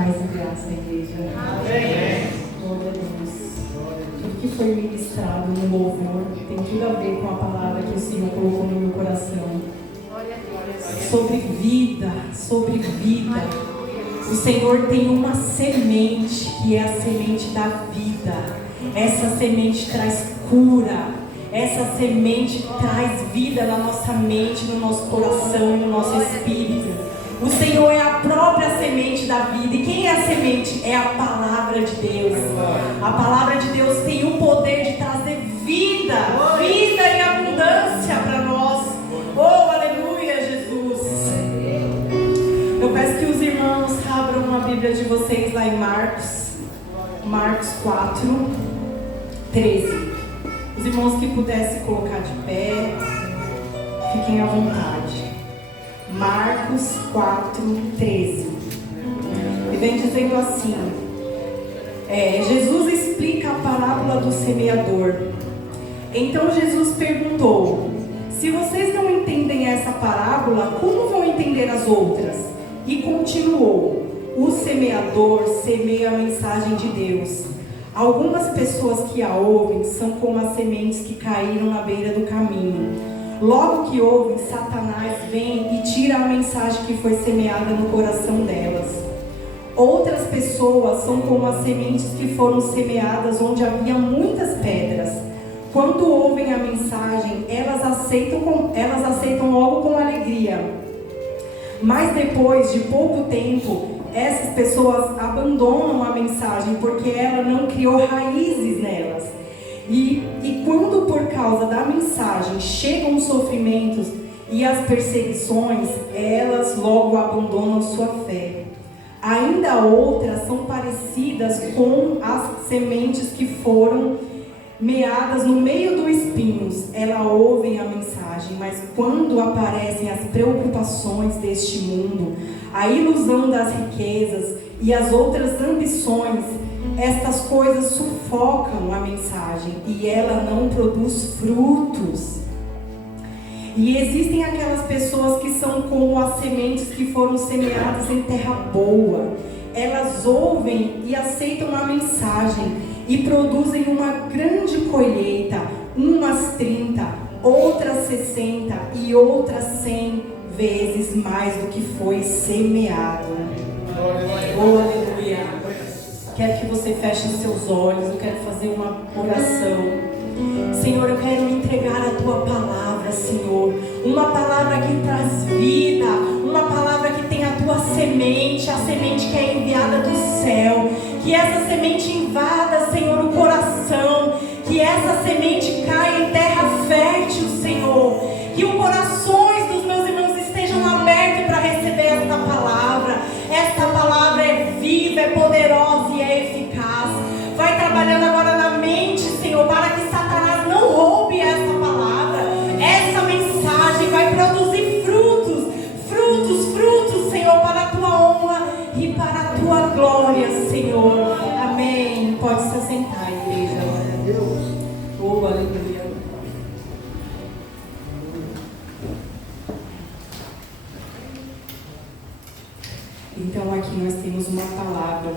Paz e graça, igreja. Amém. Glória a Deus. Tudo que foi ministrado no louvor tem tudo a ver com a palavra que o Senhor colocou no meu coração. Sobre vida, sobre vida. O Senhor tem uma semente que é a semente da vida. Essa semente traz cura. Essa semente traz vida na nossa mente, no nosso coração e no nosso espírito. O Senhor é a própria semente da vida. E quem é a semente? É a palavra de Deus. A palavra de Deus tem o poder de trazer vida, vida e abundância para nós. Oh, aleluia, Jesus. Eu peço que os irmãos abram a Bíblia de vocês lá em Marcos 4, 13. Os irmãos que pudessem colocar de pé, fiquem à vontade. Marcos 4, 13. E vem dizendo assim: Jesus explica a parábola do semeador. Então Jesus perguntou: se vocês não entendem essa parábola, como vão entender as outras? E continuou: o semeador semeia a mensagem de Deus. Algumas pessoas que a ouvem são como as sementes que caíram na beira do caminho. Logo que ouvem, Satanás vem e tira a mensagem que foi semeada no coração delas. Outras pessoas são como as sementes que foram semeadas onde havia muitas pedras. Quando ouvem a mensagem, elas aceitam logo com alegria. Mas depois de pouco tempo, essas pessoas abandonam a mensagem porque ela não criou raízes nelas. E quando por causa da mensagem chegam os sofrimentos e as perseguições, elas logo abandonam sua fé. Ainda outras são parecidas com as sementes que foram meadas no meio dos espinhos. Elas ouvem a mensagem, mas quando aparecem as preocupações deste mundo, a ilusão das riquezas e as outras ambições, estas coisas sufocam a mensagem e ela não produz frutos. E existem aquelas pessoas que são como as sementes que foram semeadas em terra boa. Elas ouvem e aceitam a mensagem e produzem uma grande colheita, umas 30, outras 60 e outras 100 vezes mais do que foi semeado. Oh, aleluia. Quero que você feche os seus olhos. Eu quero fazer uma oração. Senhor, eu quero entregar a Tua palavra, Senhor. Uma palavra que traz vida. Uma palavra que tem a Tua semente. A semente que é enviada do céu. Que essa semente invada, Senhor, o coração. Que essa semente caia em terra fértil, Senhor. Que os corações dos meus irmãos estejam abertos para receber esta palavra. Esta palavra é viva, é poderosa e é eficaz. Vai trabalhando agora na mente, Senhor, para que Satanás não roube essa palavra. Essa mensagem vai produzir frutos, Senhor, para a Tua honra e para a Tua glória, Senhor. Amém. Pode se assentar, igreja. Oh, aleluia. Então aqui nós temos uma palavra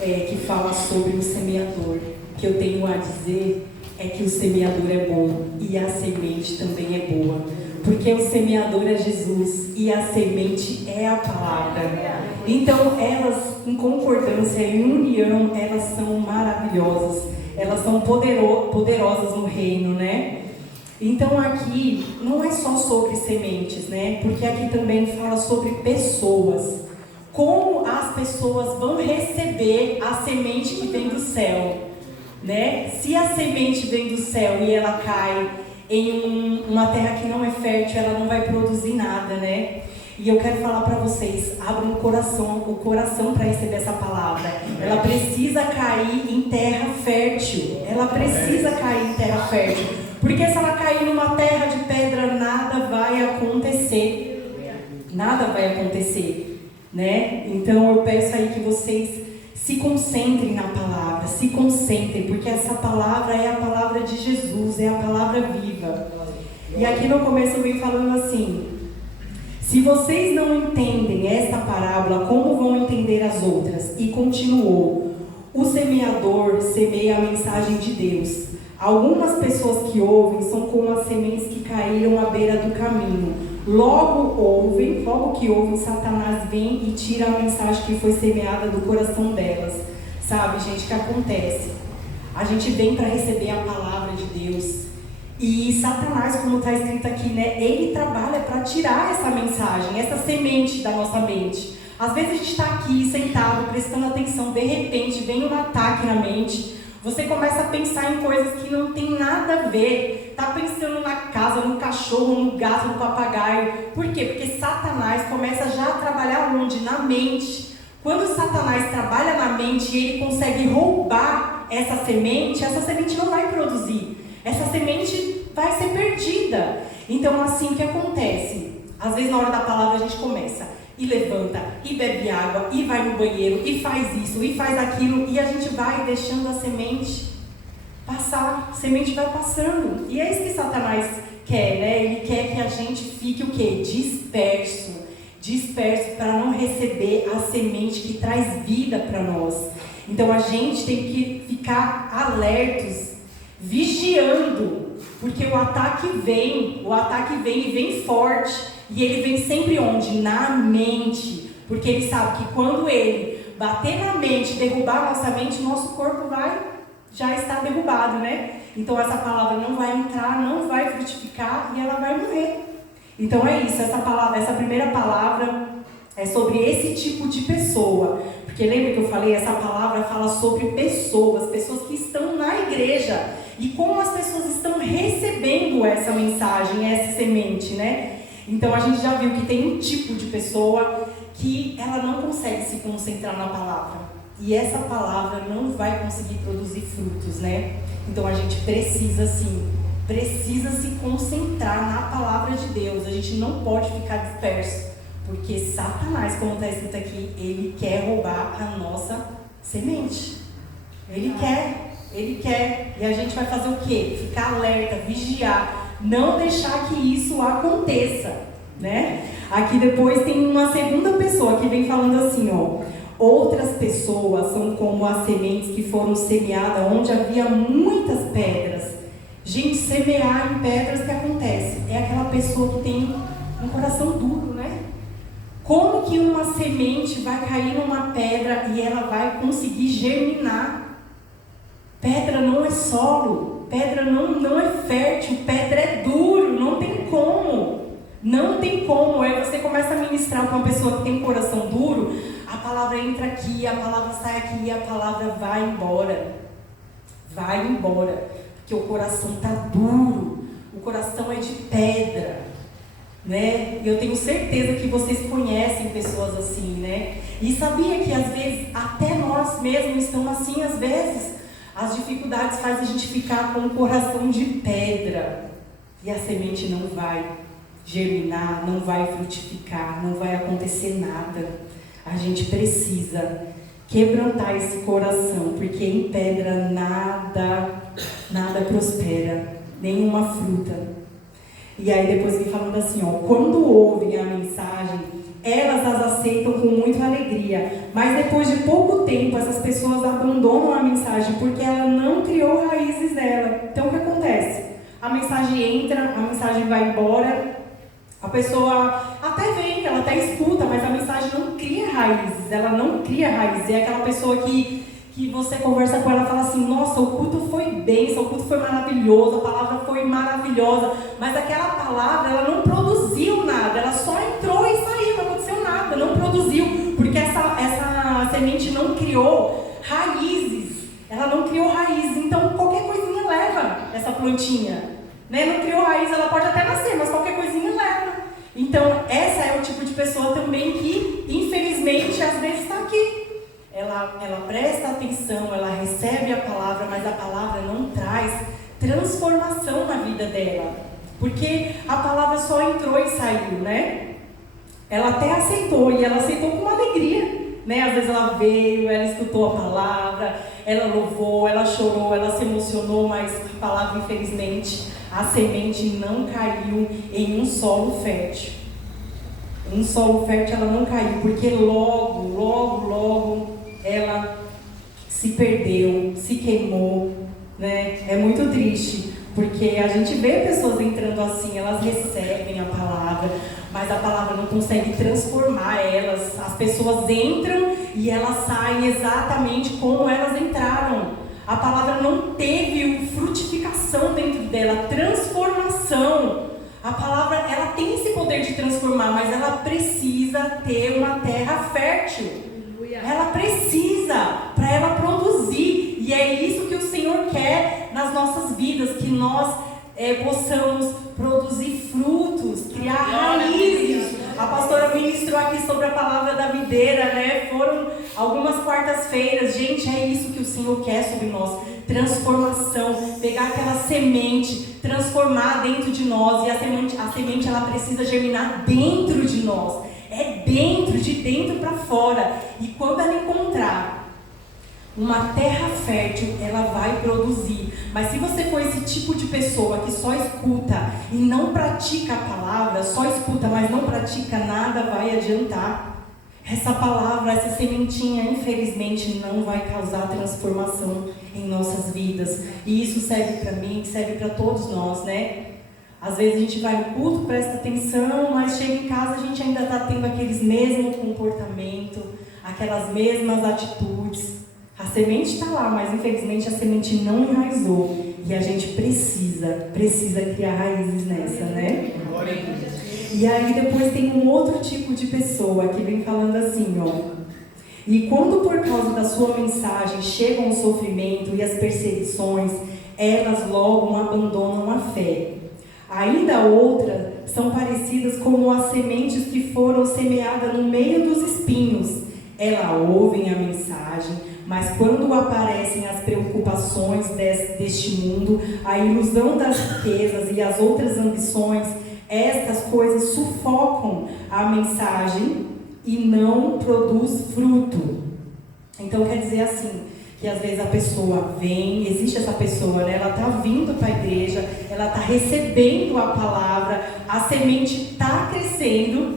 que fala sobre o semeador. O que eu tenho a dizer é que o semeador é bom e a semente também é boa. Porque o semeador é Jesus e a semente é a palavra. Então elas, em concordância, em união, elas são maravilhosas. Elas são poderosas no reino, né? Então aqui não é só sobre sementes, né? Porque aqui também fala sobre pessoas. Como as pessoas vão receber a semente que vem do céu, né? Se a semente vem do céu e ela cai em uma terra que não é fértil, ela não vai produzir nada, né? E eu quero falar para vocês, abram o coração para receber essa palavra. Ela precisa cair em terra fértil. Ela precisa cair em terra fértil. Porque se ela cair numa terra de pedra, nada vai acontecer. Nada vai acontecer, né? Então eu peço aí que vocês se concentrem na palavra, se concentrem, porque essa palavra é a palavra de Jesus, é a palavra viva. E aqui no começo eu vim falando assim: Se vocês não entendem esta parábola, como vão entender as outras? E continuou: o semeador semeia a mensagem de Deus. Algumas pessoas que ouvem são como as sementes que caíram à beira do caminho. Logo que ouvem, Satanás vem e tira a mensagem que foi semeada do coração delas. Sabe, gente, o que acontece? A gente vem para receber a palavra de Deus. E Satanás, como está escrito aqui, né? Ele trabalha para tirar essa mensagem, essa semente da nossa mente. Às vezes a gente está aqui sentado, prestando atenção, de repente vem um ataque na mente. Você começa a pensar em coisas que não tem nada a ver. Está pensando na casa, no cachorro, no gato, no papagaio. Por quê? Porque Satanás começa já a trabalhar onde? Na mente. Quando Satanás trabalha na mente e ele consegue roubar essa semente não vai produzir. Essa semente vai ser perdida. Então, assim, o que acontece? Às vezes, na hora da palavra, a gente começa e levanta, e bebe água, e vai no banheiro, e faz isso, e faz aquilo, e a gente vai deixando a semente passar. A semente vai passando. E é isso que Satanás quer, né? Ele quer que a gente fique o quê? Disperso para não receber a semente que traz vida para nós. Então, a gente tem que ficar alertos, vigiando, porque o ataque vem e vem forte, e ele vem sempre onde? Na mente, porque ele sabe que quando ele bater na mente, derrubar a nossa mente, nosso corpo já está derrubado, né? Então essa palavra não vai entrar, não vai frutificar e ela vai morrer. Então é isso, essa primeira palavra é sobre esse tipo de pessoa. Porque lembra que eu falei, essa palavra fala sobre pessoas que estão na igreja. E como as pessoas estão recebendo essa mensagem, essa semente, né? Então a gente já viu que tem um tipo de pessoa que ela não consegue se concentrar na palavra. E essa palavra não vai conseguir produzir frutos, né? Então a gente precisa se concentrar na palavra de Deus. A gente não pode ficar disperso. Porque Satanás, como está escrito aqui, ele quer roubar a nossa semente. Ele quer. E a gente vai fazer o quê? Ficar alerta, vigiar. Não deixar que isso aconteça, né? Aqui depois tem uma segunda pessoa que vem falando assim, ó. Outras pessoas são como as sementes que foram semeadas onde havia muitas pedras. Gente, semear em pedras, o que acontece? É aquela pessoa que tem um coração duro, né? Como que uma semente vai cair numa pedra e ela vai conseguir germinar? Pedra não é solo, pedra não é fértil, pedra é duro, não tem como. Aí você começa a ministrar para uma pessoa que tem coração duro, a palavra entra aqui, a palavra sai aqui e a palavra vai embora. Porque o coração está duro, o coração é de pedra, né? E eu tenho certeza que vocês conhecem pessoas assim, né? E sabia que às vezes até nós mesmos estamos assim, às vezes. As dificuldades fazem a gente ficar com o coração de pedra. E a semente não vai germinar, não vai frutificar, não vai acontecer nada. A gente precisa quebrantar esse coração, porque em pedra nada prospera, nenhuma fruta. E aí depois vem falando assim, ó, quando ouvem a mensagem, elas as aceitam com muita alegria, mas depois de pouco tempo essas pessoas abandonam a mensagem porque ela não criou raízes nela. Então o que acontece? A mensagem entra, a mensagem vai embora, a pessoa até vem, ela até escuta, mas a mensagem não cria raízes, é aquela pessoa que você conversa com ela e fala assim, nossa, o culto foi bênção, o culto foi maravilhoso, a palavra foi maravilhosa, mas aquela palavra, ela não produziu nada, ela só entrou e saiu, não aconteceu nada, não produziu, porque essa semente não criou raízes, então qualquer coisinha leva essa plantinha, né? Não criou raiz, ela pode até nascer, mas qualquer coisinha leva. Então, essa é o tipo de pessoa também que, infelizmente, às vezes está aqui. Ela presta atenção, ela recebe a palavra, mas a palavra não traz transformação na vida dela. Porque a palavra só entrou e saiu, né? Ela até aceitou, e ela aceitou com alegria, né? Às vezes ela veio, ela escutou a palavra, ela louvou, ela chorou, ela se emocionou, mas a palavra, infelizmente, a semente não caiu em um solo fértil. um solo fértil ela não caiu, porque logo ela se perdeu, se queimou, né? É muito triste, porque a gente vê pessoas entrando assim, elas recebem a palavra, mas a palavra não consegue transformar elas. As pessoas entram e elas saem exatamente como elas entraram. A palavra não teve frutificação dentro dela, transformação. A palavra, ela tem esse poder de transformar, mas ela precisa ter uma terra fértil. Ela precisa, para ela produzir. E é isso que o Senhor quer nas nossas vidas, que nós possamos produzir frutos, criar raízes. A pastora ministrou aqui sobre a palavra da videira, né? Foram algumas quartas-feiras. Gente, é isso que o Senhor quer sobre nós. Transformação, pegar aquela semente, transformar dentro de nós. E a semente ela precisa germinar dentro de nós. É dentro, de dentro para fora. E quando ela encontrar uma terra fértil, ela vai produzir. Mas se você for esse tipo de pessoa que só escuta e não pratica a palavra, só escuta, mas não pratica nada, vai adiantar. Essa palavra, essa sementinha, infelizmente, não vai causar transformação em nossas vidas. E isso serve para mim, serve para todos nós, né? Às vezes a gente vai no culto, presta atenção, mas chega em casa a gente ainda está tendo aqueles mesmos comportamentos, aquelas mesmas atitudes. A semente está lá, mas infelizmente a semente não enraizou. E a gente precisa criar raízes nessa, né? E aí depois tem um outro tipo de pessoa que vem falando assim, ó. E quando por causa da sua mensagem chegam o sofrimento e as perseguições, elas logo abandonam a fé. Ainda outras são parecidas como as sementes que foram semeadas no meio dos espinhos. Elas ouvem a mensagem, mas quando aparecem as preocupações deste mundo, a ilusão das riquezas e as outras ambições, estas coisas sufocam a mensagem e não produz fruto. Então quer dizer assim, que às vezes a pessoa vem, existe essa pessoa, né? Ela está vindo para a igreja, ela está recebendo a palavra, a semente está crescendo,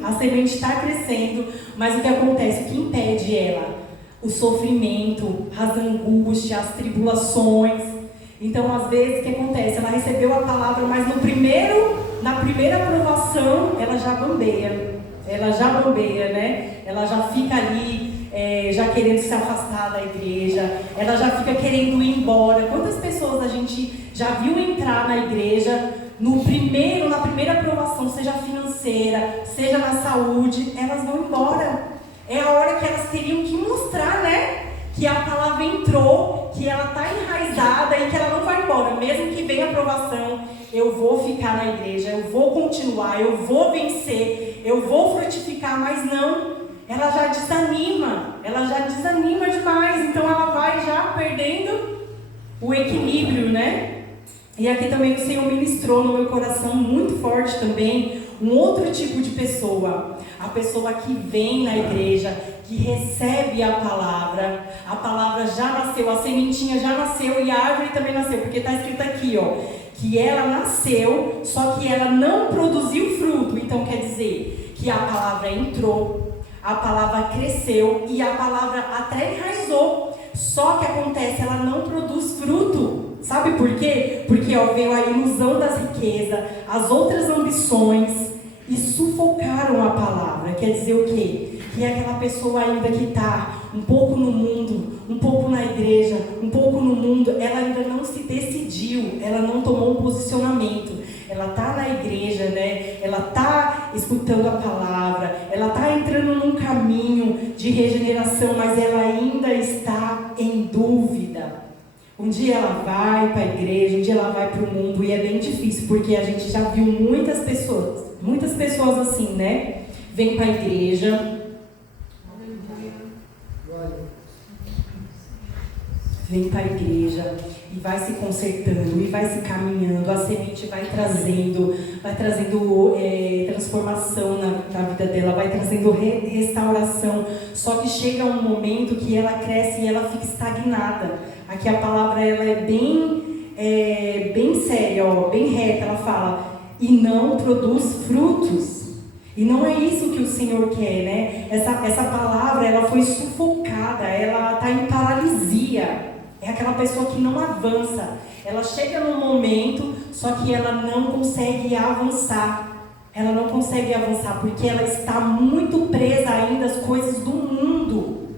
mas o que acontece? O que impede ela? O sofrimento, as angústias, as tribulações. Então, às vezes, o que acontece? Ela recebeu a palavra, mas na primeira aprovação, ela já bambeia, né? Ela já fica ali, já querendo se afastar da igreja, ela já fica querendo ir embora. Quantas pessoas a gente já viu entrar na igreja, na primeira aprovação, seja financeira, seja na saúde, elas vão embora. É a hora que elas teriam que mostrar, né? Que a palavra entrou, que ela está enraizada e que ela não vai embora. Mesmo que venha a aprovação, eu vou ficar na igreja, eu vou continuar, eu vou vencer, eu vou frutificar, mas não. Ela já desanima demais. Então ela vai já perdendo o equilíbrio, né? E aqui também o Senhor ministrou no meu coração muito forte também um outro tipo de pessoa. A pessoa que vem na igreja, que recebe a palavra já nasceu, a sementinha já nasceu e a árvore também nasceu, porque está escrito aqui, ó, que ela nasceu, só que ela não produziu fruto. Então quer dizer que a palavra entrou, a palavra cresceu e a palavra até enraizou, só que acontece, ela não produz fruto. Sabe por quê? Porque veio a ilusão das riquezas, as outras ambições e sufocaram a palavra. Quer dizer o quê? Que é aquela pessoa ainda que está um pouco no mundo, um pouco na igreja, um pouco no mundo, ela ainda não se decidiu, ela não tomou um posicionamento. Ela está na igreja, né? Ela está escutando a palavra, ela está entrando num caminho de regeneração, mas ela ainda está em dúvida. Um dia ela vai para a igreja, um dia ela vai para o mundo, e é bem difícil, porque a gente já viu muitas pessoas assim, né? Vem para a igreja, e vai se consertando, e vai se caminhando, a semente vai trazendo transformação na vida dela, vai trazendo restauração, só que chega um momento que ela cresce e ela fica estagnada. Aqui a palavra ela é bem séria, ó, bem reta, ela fala, e não produz frutos. E não é isso que o Senhor quer, né? Essa palavra, ela foi sufocada, ela está em paralisia. É aquela pessoa que não avança. Ela chega num momento, só que ela não consegue avançar. Ela não consegue avançar porque ela está muito presa ainda às coisas do mundo.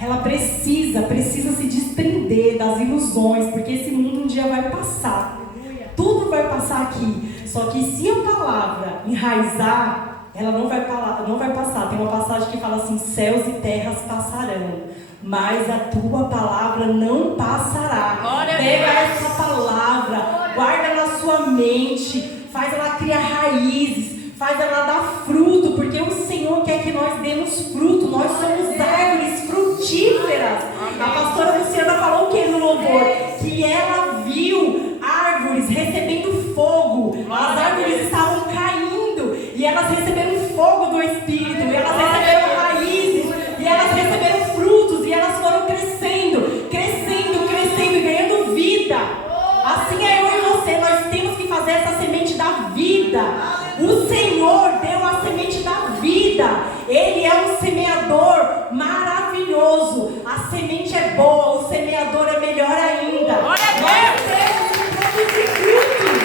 Ela precisa se desprender das ilusões, porque esse mundo um dia vai passar. Tudo vai passar aqui. Só que se a palavra enraizar, ela não vai passar. Tem uma passagem que fala assim: céus e terras passarão, mas a tua palavra não passará. Pega essa palavra, guarda na sua mente, faz ela criar raízes, faz ela dar fruto, porque o Senhor quer que nós demos fruto. Nós somos árvores frutíferas. A pastora Luciana falou o que no louvor? Que ela viu árvores recebendo fogo. As árvores estavam caindo e elas receberam fogo do Espírito, e elas receberam raízes, e elas receberam frutos, e elas foram crescendo e ganhando vida. Assim é eu e você, nós temos que fazer essa semente da vida. O Senhor deu a semente da vida. Ele é um semeador maravilhoso. A semente é boa, o semeador é melhor ainda. Nós temos que produzir frutos.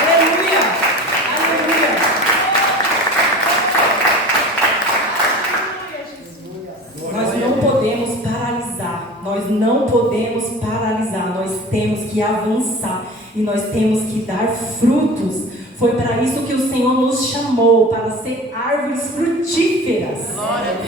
Aleluia, aleluia. Nós não podemos paralisar. Nós não podemos paralisar. Nós temos que avançar. E nós temos que dar frutos. Foi para isso que o Senhor nos chamou, para ser árvores frutíferas.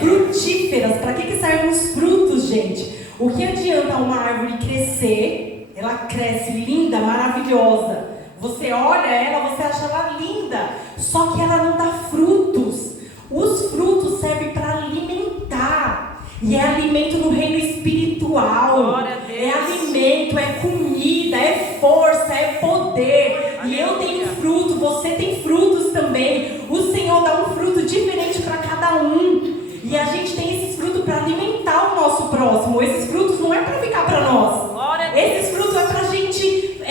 Frutíferas. Para que servem os frutos, gente? O que adianta uma árvore crescer? Ela cresce linda, maravilhosa. Você olha ela, você acha ela linda. Só que ela não dá frutos. Os frutos servem para alimentar. E é alimento no reino espiritual. É alimento, é comida, é força, é poder. E eu tenho fruto, você tem frutos também. O Senhor dá um fruto diferente para cada um. E a gente tem esses frutos para alimentar o nosso próximo. Esses frutos não é para ficar para nós. Esses frutos é para a gente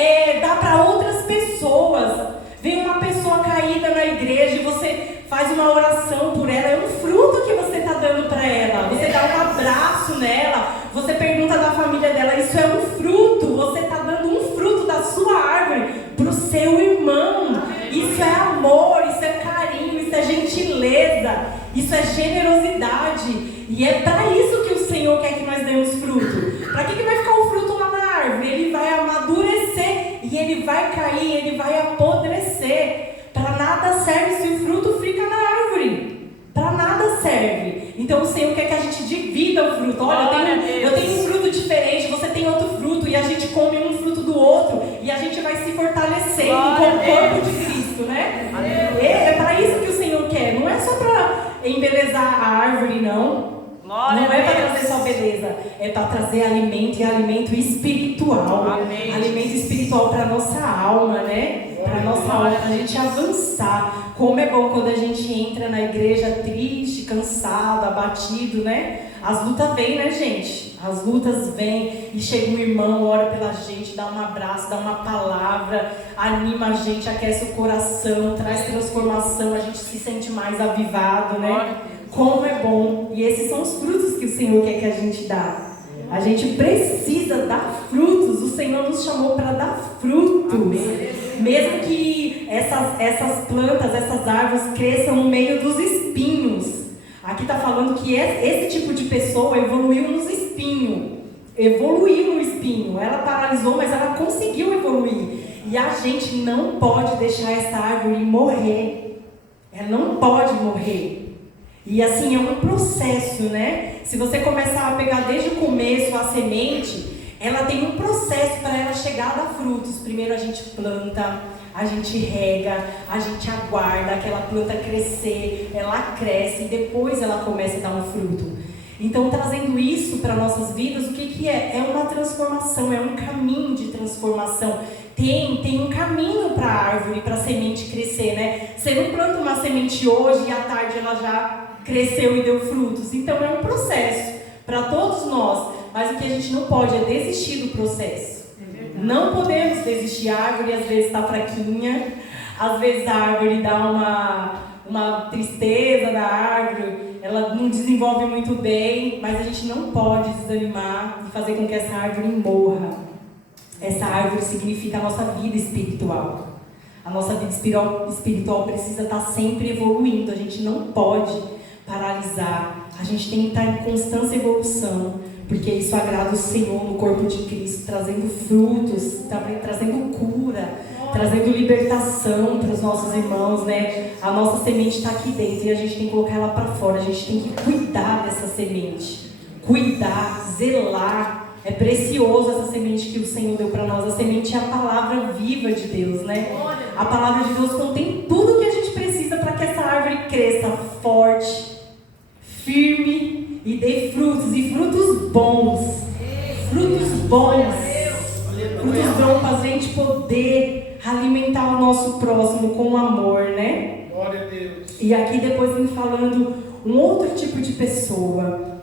dar para outras pessoas. Vem uma pessoa caída na igreja e você faz uma oração por ela. É um fruto que você está dando para ela. Você dá um abraço nela. Você pergunta da família dela. Isso é um fruto. Você está dando um fruto da sua árvore para o seu irmão. Isso é amor, isso é carinho, isso é gentileza, isso é generosidade. E é para isso que o Senhor quer que nós demos fruto. Para que vai ficar o fruto lá na árvore? Ele vai amadurecer e ele vai cair, ele vai apodrecer. Para nada serve se o fruto fica na árvore. Para nada serve. Então o Senhor quer que a gente divida o fruto. Olha, eu tenho um fruto diferente, você tem outro fruto, e a gente come um fruto do outro, e a gente vai se fortalecendo como o corpo de Cristo, né? É para isso que o Senhor quer. Não é só para embelezar a árvore, não. Não é para trazer só beleza, é para trazer alimento, e alimento espiritual. Alimento espiritual para a nossa alma, né? Para a nossa alma, para a gente avançar. Como é bom quando a gente entra na igreja triste, cansado, abatido, né? As lutas vêm, né, gente? As lutas vêm e chega um irmão, ora pela gente, dá um abraço, dá uma palavra, anima a gente, aquece o coração, traz transformação, a gente se sente mais avivado, né? Como é bom. E esses são os frutos que o Senhor quer que a gente dá. A gente precisa dar frutos. O Senhor nos chamou para dar frutos. Mesmo que essas plantas, essas árvores cresçam no meio dos espinhos. Aqui está falando que esse tipo de pessoa evoluiu nos espinhos. Evoluiu no espinho. Ela paralisou, mas ela conseguiu evoluir. E a gente não pode deixar essa árvore morrer. Ela não pode morrer. E assim, é um processo, né? Se você começar a pegar desde o começo a semente, ela tem um processo para ela chegar a dar frutos. Primeiro a gente planta, a gente rega, a gente aguarda aquela planta crescer, ela cresce e depois ela começa a dar um fruto. Então, trazendo isso para nossas vidas, o que é? É uma transformação, é um caminho de transformação. Tem um caminho para a árvore, para a semente crescer, né? Você não planta uma semente hoje e à tarde ela já cresceu e deu frutos. Então é um processo para todos nós, mas o que a gente não pode é desistir do processo. Não podemos desistir. A árvore às vezes está fraquinha, às vezes a árvore dá uma tristeza da árvore, ela não desenvolve muito bem, mas a gente não pode desanimar e fazer com que essa árvore morra. Essa árvore significa a nossa vida espiritual. A nossa vida espiritual precisa estar sempre evoluindo, a gente não pode paralisar, a gente tem que estar em constante evolução, porque isso agrada o Senhor no corpo de Cristo, trazendo frutos, trazendo cura, trazendo libertação para os nossos irmãos, né? A nossa semente está aqui dentro e a gente tem que colocar ela para fora, a gente tem que cuidar dessa semente, cuidar, zelar. É precioso essa semente que o Senhor deu para nós. A semente é a palavra viva de Deus, né? A palavra de Deus contém tudo que a gente precisa para que essa árvore cresça forte, firme e dê frutos, e frutos bons. Frutos bons. Frutos bons para a gente poder alimentar o nosso próximo com amor, né? Glória a Deus. E aqui depois vem falando um outro tipo de pessoa.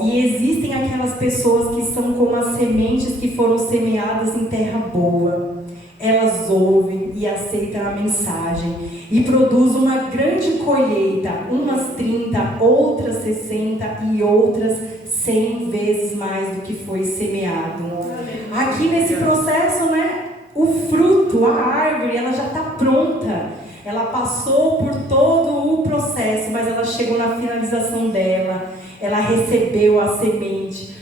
E existem aquelas pessoas que são como as sementes que foram semeadas em terra boa. Elas ouvem e aceitam a mensagem e produzem uma grande colheita, umas 30, outras 60 e outras 100 vezes mais do que foi semeado. Aqui nesse processo, né, o fruto, a árvore, ela já está pronta. Ela passou por todo o processo, mas ela chegou na finalização dela. Ela recebeu a semente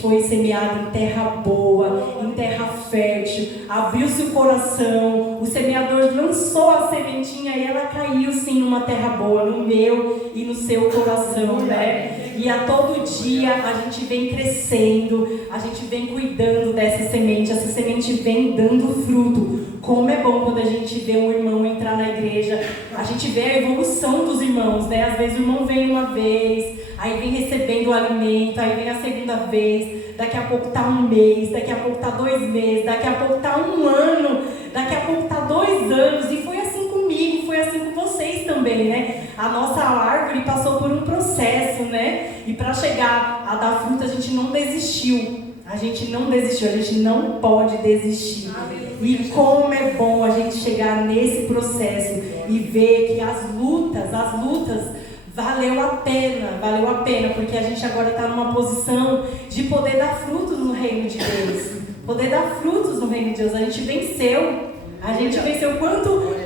foi semeada em terra boa, em terra fértil, abriu-se o coração, o semeador lançou a sementinha e ela caiu sim numa terra boa, no meu e no seu coração, né? E a todo dia a gente vem crescendo, a gente vem cuidando dessa semente, essa semente vem dando fruto. Como é bom quando a gente vê um irmão entrar na igreja, a gente vê a evolução dos irmãos, né? Às vezes o irmão vem uma vez, aí vem recebendo o alimento, aí vem a segunda vez, daqui a pouco está um mês, daqui a pouco está 2 meses, daqui a pouco está 1 ano, daqui a pouco está 2 anos, e foi assim comigo, foi assim com vocês também, né? A nossa árvore passou por um processo, né? E para chegar a dar fruto, a gente não desistiu. A gente não desistiu, a gente não pode desistir. E como é bom a gente chegar nesse processo e ver que as lutas valeu a pena, porque a gente agora está numa posição de poder dar frutos no reino de Deus. Poder dar frutos no reino de Deus. A gente venceu.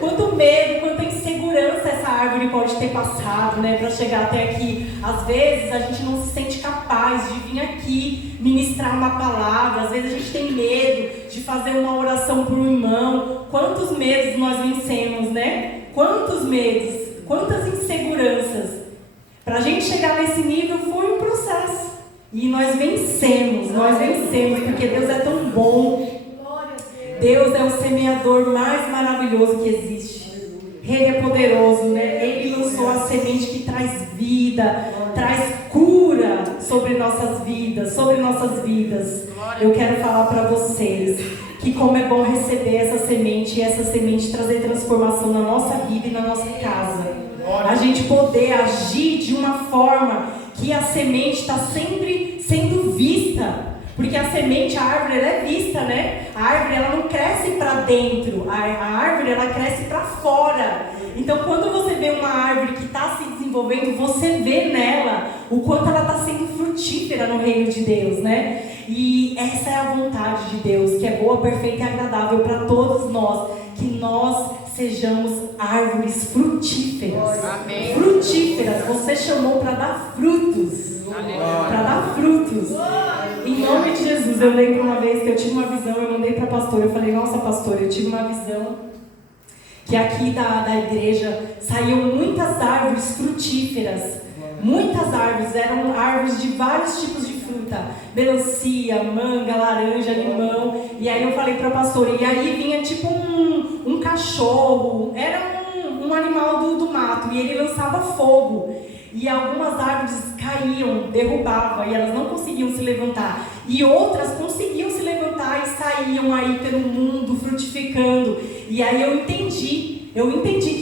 Quanto medo, quanta insegurança essa árvore pode ter passado, né, para chegar até aqui. Às vezes a gente não se sente capaz de vir aqui ministrar uma palavra, às vezes a gente tem medo de fazer uma oração por um irmão. Quantos medos nós vencemos, né? Quantos medos, quantas inseguranças. Para a gente chegar nesse nível foi um processo. E nós vencemos, porque Deus é tão bom. Deus é o semeador mais maravilhoso que existe. Ele é poderoso, né? Ele lançou a semente que traz vida, traz cura sobre nossas vidas, Eu quero falar para vocês que como é bom receber essa semente e essa semente trazer transformação na nossa vida e na nossa casa. A gente poder agir de uma forma que a semente está sempre sendo vista. Porque a semente, a árvore, ela é vista, né? A árvore, ela não cresce para dentro. A árvore, ela cresce para fora. Então, quando você vê uma árvore que está se desenvolvendo, você vê nela o quanto ela está sendo frutífera no reino de Deus, né? E essa é a vontade de Deus, que é boa, perfeita e agradável para todos nós. Que nós sejamos árvores frutíferas. Amém. Frutíferas. Você chamou para dar frutos. Para dar frutos. Em nome de Jesus. Eu lembro uma vez que eu tive uma visão, eu mandei para a pastora, eu falei, nossa pastora, eu tive uma visão que aqui da igreja saíam muitas árvores frutíferas. Muitas árvores, eram árvores de vários tipos de fruta, melancia, manga, laranja, limão. E aí eu falei para a pastora, e aí vinha tipo um cachorro, era um animal do mato, e ele lançava fogo. E algumas árvores caíam, derrubavam, e elas não conseguiam se levantar. E outras conseguiam se levantar e saíam aí pelo mundo, frutificando. E aí eu entendi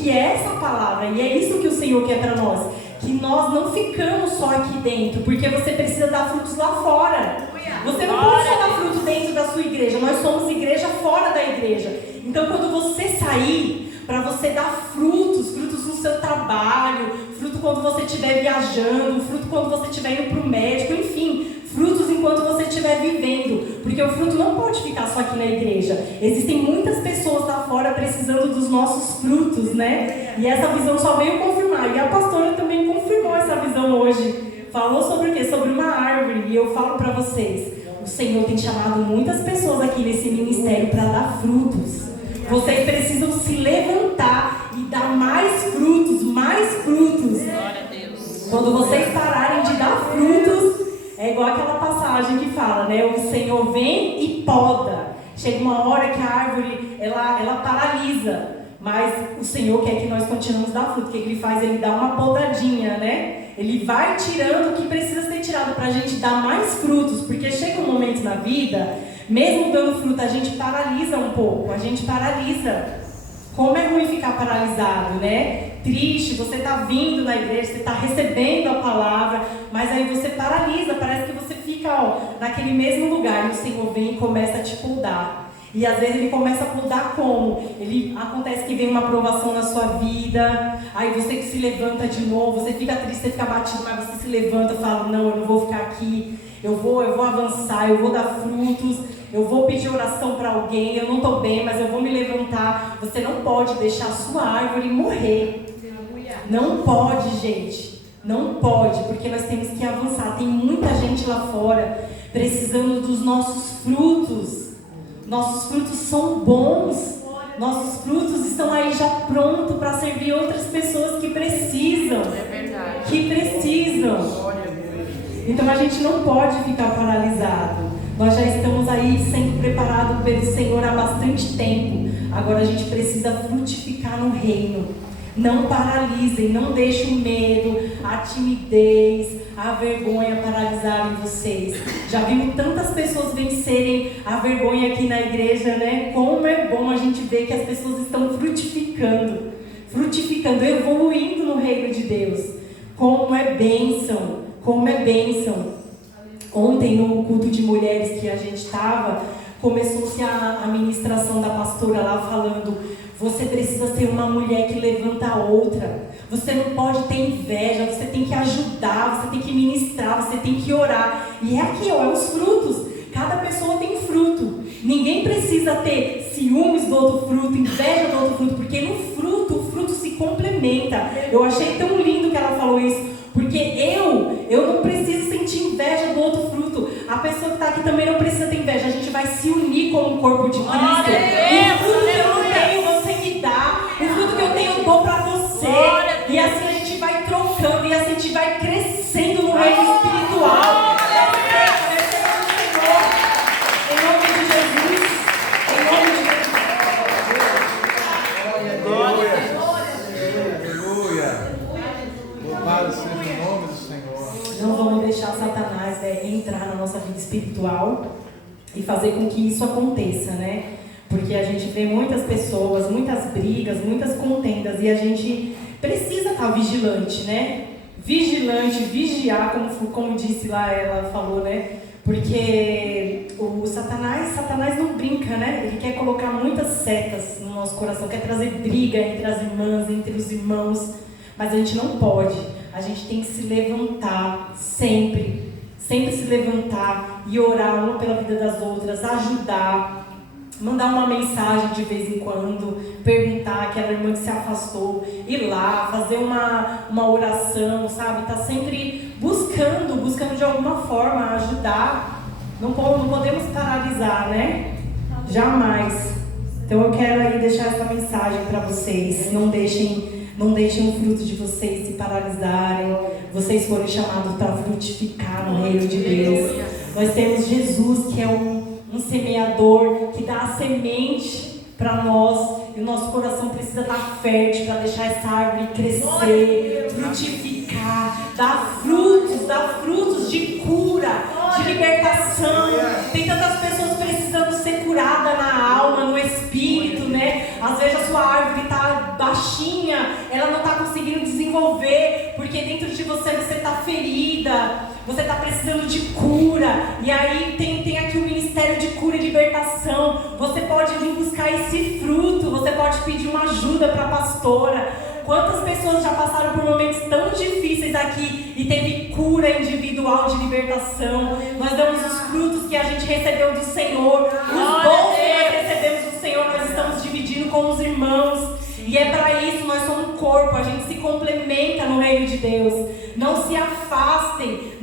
que é essa palavra, e é isso que o Senhor quer para nós. Que nós não ficamos só aqui dentro, porque você precisa dar frutos lá fora. Você não pode só dar fruto dentro da sua igreja, nós somos igreja fora da igreja. Então quando você sair, para você dar frutos no seu trabalho, trabalho, fruto quando você estiver viajando, fruto quando você estiver indo para o médico, enfim, frutos enquanto você estiver vivendo, porque o fruto não pode ficar só aqui na igreja. Existem muitas pessoas lá fora precisando dos nossos frutos, né? E essa visão só veio confirmar, e a pastora também confirmou essa visão hoje. Falou sobre o quê? Sobre uma árvore, e eu falo para vocês, o Senhor tem chamado muitas pessoas aqui nesse ministério para dar frutos. Vocês precisam se levantar e dar mais frutos, mais frutos. Glória a Deus. Quando vocês pararem de dar frutos, é igual aquela passagem que fala, né? O Senhor vem e poda. Chega uma hora que a árvore, ela paralisa. Mas o Senhor quer que nós continuemos a dar fruto. O que Ele faz? Ele dá uma podadinha, né? Ele vai tirando o que precisa ser tirado para a gente dar mais frutos. Porque chega um momento na vida, mesmo dando fruto, a gente paralisa um pouco. A gente paralisa. Como é ruim ficar paralisado, né? Triste, você está vindo na igreja, você está recebendo a palavra, mas aí você paralisa, parece que você fica naquele mesmo lugar, e o Senhor vem e começa a te podar. E às vezes Ele começa a podar como? Acontece que vem uma provação na sua vida, aí você se levanta de novo, você fica triste, você fica batido, mas você se levanta e fala, não, eu não vou ficar aqui, eu vou avançar, eu vou dar frutos, eu vou pedir oração para alguém, eu não estou bem, mas eu vou me levantar. Você não pode deixar a sua árvore morrer. Não pode, gente. Não pode, porque nós temos que avançar. Tem muita gente lá fora precisando dos nossos frutos. Nossos frutos são bons. Nossos frutos estão aí já prontos para servir outras pessoas que precisam. É verdade. Que precisam. Então a gente não pode ficar paralisado. Nós já estamos aí sendo preparados pelo Senhor há bastante tempo. Agora a gente precisa frutificar no reino. Não paralisem, não deixem o medo, a timidez, a vergonha paralisarem vocês. Já vimos tantas pessoas vencerem a vergonha aqui na igreja, né? Como é bom a gente ver que as pessoas estão frutificando, evoluindo no reino de Deus. Como é bênção, como é bênção. Ontem, no culto de mulheres que a gente estava, começou-se a ministração da pastora lá falando: você precisa ser uma mulher que levanta a outra. Você não pode ter inveja, você tem que ajudar, você tem que ministrar, você tem que orar. E é aqui, é os frutos. Cada pessoa tem fruto. Ninguém precisa ter ciúmes do outro fruto, inveja do outro fruto, porque no fruto, o fruto se complementa. Eu achei tão lindo que ela falou isso, porque eu não preciso sentir inveja do outro fruto. A pessoa que está aqui também não precisa ter inveja. A gente vai se unir como um corpo de Cristo. O fruto que eu não tenho, você me dá. O fruto que eu tenho, eu dou para você. E assim a gente vai trocando, e assim a gente vai crescendo no reino espiritual. Em nome de Jesus. Em nome de Jesus. Aleluia. Louvado seja o nome do Senhor. Não vamos deixar Satanás entrar na nossa vida espiritual e fazer com que isso aconteça, né? Porque a gente vê muitas pessoas, muitas brigas, muitas contendas, e a gente precisa estar vigilante, né? Vigilante, vigiar, como disse lá, ela falou, né? Porque o Satanás não brinca, né? Ele quer colocar muitas setas no nosso coração, quer trazer briga entre as irmãs, entre os irmãos, mas a gente não pode. A gente tem que se levantar sempre se levantar e orar uma pela vida das outras, ajudar, mandar uma mensagem de vez em quando, perguntar aquela irmã que se afastou, ir lá, fazer uma oração, sabe? Tá sempre buscando de alguma forma ajudar. Não podemos paralisar, né? Jamais. Então eu quero aí deixar essa mensagem para vocês. Não deixem o fruto de vocês se paralisarem. Vocês foram chamados para frutificar no reino de Deus. Nós temos Jesus, que é um semeador, que dá a semente para nós. E o nosso coração precisa estar fértil para deixar essa árvore crescer, frutificar, dar frutos de cura, de libertação. Tem tantas pessoas precisando ser curadas na alma, no espírito, né? Às vezes a sua árvore está baixinha, ela não está conseguindo desenvolver, porque dentro de você está ferida, você está precisando de cura. E aí tem aqui o ministério de cura e libertação. Você pode vir buscar esse fruto, você pode pedir uma ajuda para a pastora, Quantas pessoas já passaram por momentos tão difíceis aqui e teve cura individual de libertação. Nós damos os frutos que a gente recebeu do Senhor, os dons que nós recebemos do Senhor, nós estamos dividindo com os irmãos. E é para isso, nós somos um corpo, a gente se complementa no reino de Deus. Não se afastem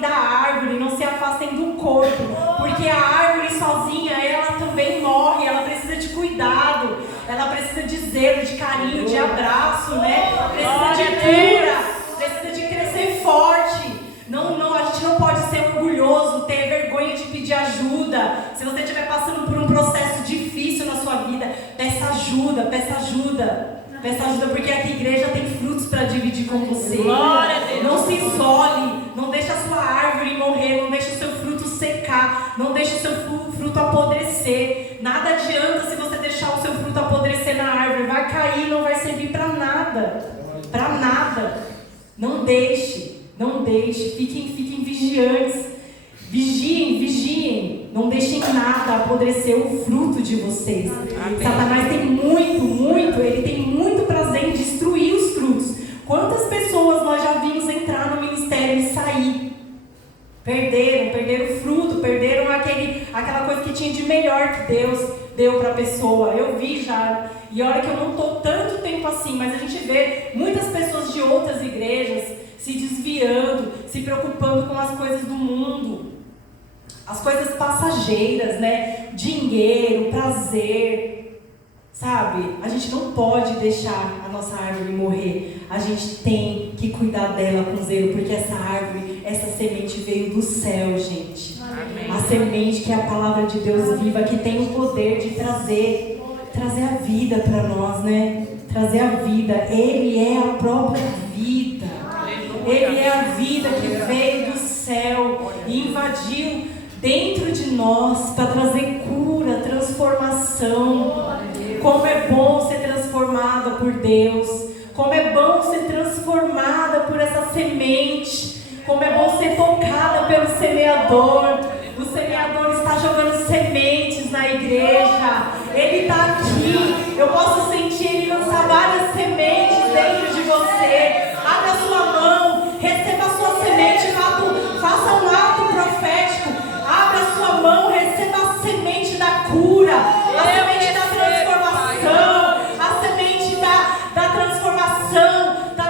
da árvore, não se afastem do corpo, porque a árvore sozinha, ela também morre, ela precisa de cuidado, ela precisa de zelo, de carinho, de abraço, né? Precisa de cura, precisa de crescer forte. Não, a gente não pode ser orgulhoso, ter vergonha de pedir ajuda. Se você estiver passando por um processo difícil na sua vida, peça ajuda, porque aqui a igreja tem frutos para dividir com você. Não se isole, não deixe a sua árvore morrer, não deixe o seu fruto secar, não deixe o seu fruto apodrecer. Nada adianta se você deixar o seu fruto apodrecer na árvore, vai cair, não vai servir para nada. Não deixe, fiquem vigiantes. Vigiem, não deixem nada apodrecer o fruto de vocês. Amém. Satanás tem ele tem muito prazer em destruir os frutos. Quantas pessoas nós já vimos entrar no ministério e sair? Perderam o fruto, perderam aquela coisa que tinha de melhor que Deus deu para a pessoa. Eu vi já, e olha que eu não estou tanto tempo assim, mas a gente vê muitas pessoas de outras igrejas se desviando, se preocupando com as coisas do mundo, as coisas passageiras, né? Dinheiro, prazer, sabe? A gente não pode deixar a nossa árvore morrer. A gente tem que cuidar dela com zelo, porque essa árvore, essa semente veio do céu, gente. Amém. A semente que é a palavra de Deus viva, que tem o poder de trazer a vida para nós, né? Trazer a vida. Ele é a própria vida. Ele é a vida que veio do céu e invadiu dentro de nós para trazer cura, transformação. Como é bom ser transformada por Deus. Como é bom ser transformada por essa semente. Como é bom ser tocada pelo semeador. O semeador está jogando sementes na igreja. Ele está aqui. Eu posso sentir Ele lançar várias sementes dentro de você. Abra a sua mão, receba a sua semente, faça um ato profético. Abra a sua mão, receba a semente da cura, a semente da transformação, a semente da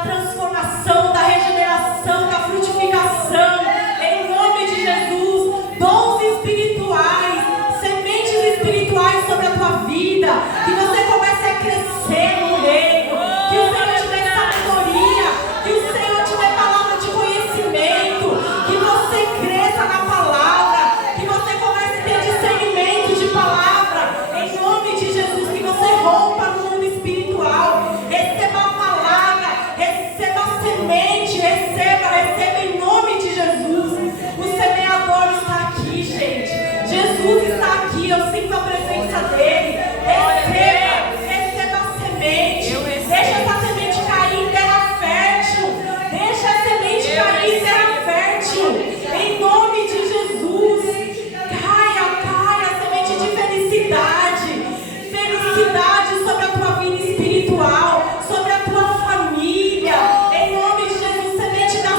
transformação, da regeneração, da frutificação. Em nome de Jesus, dons espirituais, sementes espirituais sobre a tua vida, que você comece a crescer no reino, que o Senhor te dê sabedoria, que o Senhor te dê palavra de conhecimento, que você cresça na palavra, que você comece a ter discernimento de palavra, em nome de Jesus, que você rompa no mundo espiritual, receba a palavra, receba a semente, receba em nome de Jesus. O semeador está aqui, gente. Jesus está aqui, eu sinto a presença dele. Receba a semente, deixa essa semente cair em terra fértil, deixa a semente cair em terra fértil, em nome de Jesus. Caia semente de felicidade sobre a tua vida espiritual, sobre a tua família, em nome de Jesus. Semente da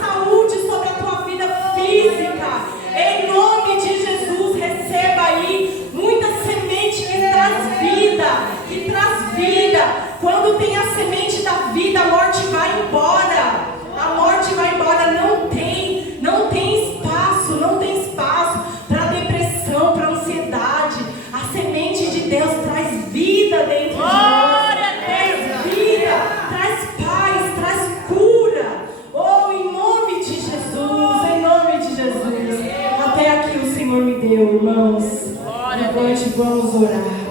saúde sobre a tua vida física, em nome de Jesus. Receba aí muita semente que traz vida. Quando tem a semente da vida, a morte vai embora. Não tem espaço para depressão, para ansiedade. A semente de Deus traz vida dentro de nós. Traz vida, traz paz, traz cura. Oh, em nome de Jesus, em nome de Jesus. Até aqui o Senhor me deu, irmãos. Levante, vamos orar.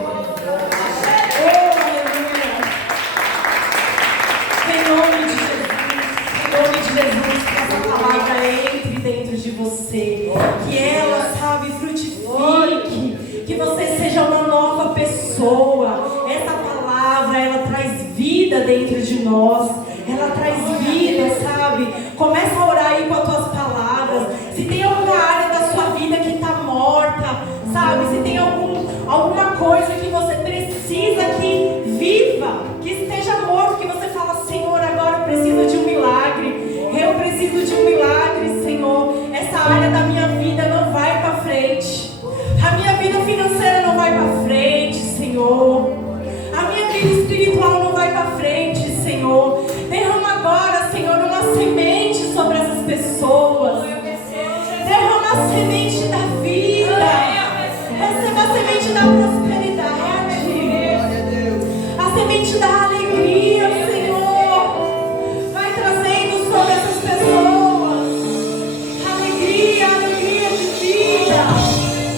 Você, que ela, sabe, frutifique, que você seja uma nova pessoa. Essa palavra, ela traz vida dentro de nós, ela traz vida, sabe? Começa a orar aí com as tuas palavras. Se tem alguma área da sua vida que está morta, sabe? Se tem alguma coisa que você precisa que viva, semente da alegria, Senhor. Vai trazendo sobre essas pessoas alegria, alegria de vida.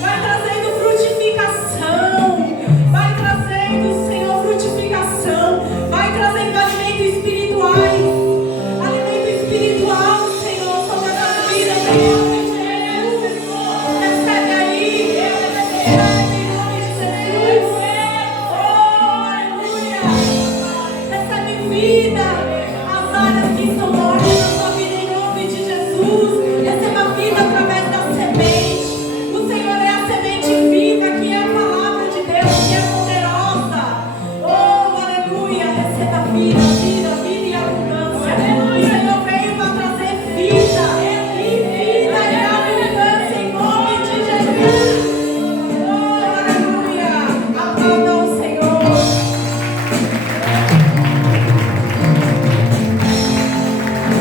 Vai trazendo frutificação. Vai trazendo, Senhor, frutificação. Vai trazendo alimento espirituais. Alimento espiritual, Senhor, sobre essas vidas, Senhor. Recebe aí. Recebe em nome de Jesus. Oh, aleluia. Recebe vida. As áreas